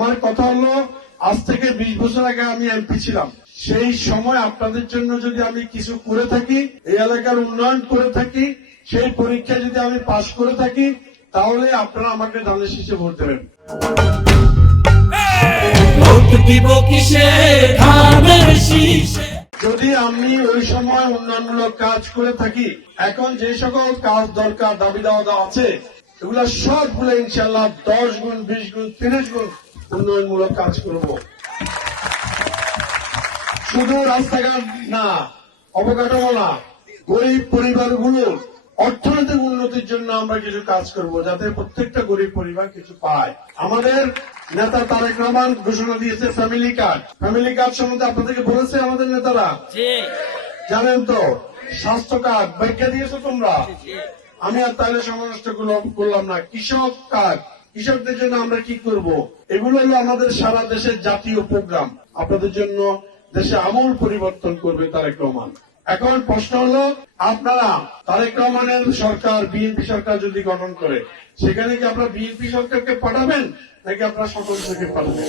আমার কথা হলো, আজ থেকে 20 বছর আগে আমি এমপি ছিলাম। সেই সময় আপনাদের জন্য যদি আমি কিছু করে থাকি, এই এলাকার উন্নয়ন করে থাকি, সেই পরীক্ষা যদি আমি পাশ করে থাকি, তাহলে আপনারা আমাকে ধানের শীষে ভোট দেবেন। যদি আমি ওই সময় উন্নয়নমূলক কাজ করে থাকি, এখন যে সকল কাজ দরকার, দাবি দাওয়া আছে, এগুলা সবগুলো ইনশাল্লাহ 10 গুণ, 20 গুণ, 30 গুণ উন্নয়নমূলক কাজ করব। শুধু রাস্তাঘাট না, অবকাঠামো না, গরিব পরিবারগুলোর অর্থনৈতিক উন্নতির জন্য আমরা কিছু কাজ করব, যাতে প্রত্যেকটা গরিব পরিবার কিছু পায়। আমাদের নেতা তারেক রহমান ঘোষণা দিয়েছে ফ্যামিলি কার্ড। ফ্যামিলি কার্ড সম্বন্ধে আপনাদেরকে বলেছে আমাদের নেতারা, জানেন তো। স্বাস্থ্য কার্ড ব্যাখ্যা দিয়েছো তোমরা, আমি আর তাহলে সমালোচ করলাম না। কৃষক কার্ড, কৃষকদের জন্য আমরা কি করব, এগুলো হলো আমাদের সারা দেশের জাতীয় প্রোগ্রাম। আপনাদের জন্য দেশে আমূল পরিবর্তন করবে তারেক রহমান। এখন প্রশ্ন হলো, আপনারা তারেক রহমানের সরকার, বিএনপি সরকার যদি গঠন করে, সেখানে কি আপনারা বিএনপি সরকারকে পাঠাবেন নাকি আপনারা সকল থেকে পাঠাবেন?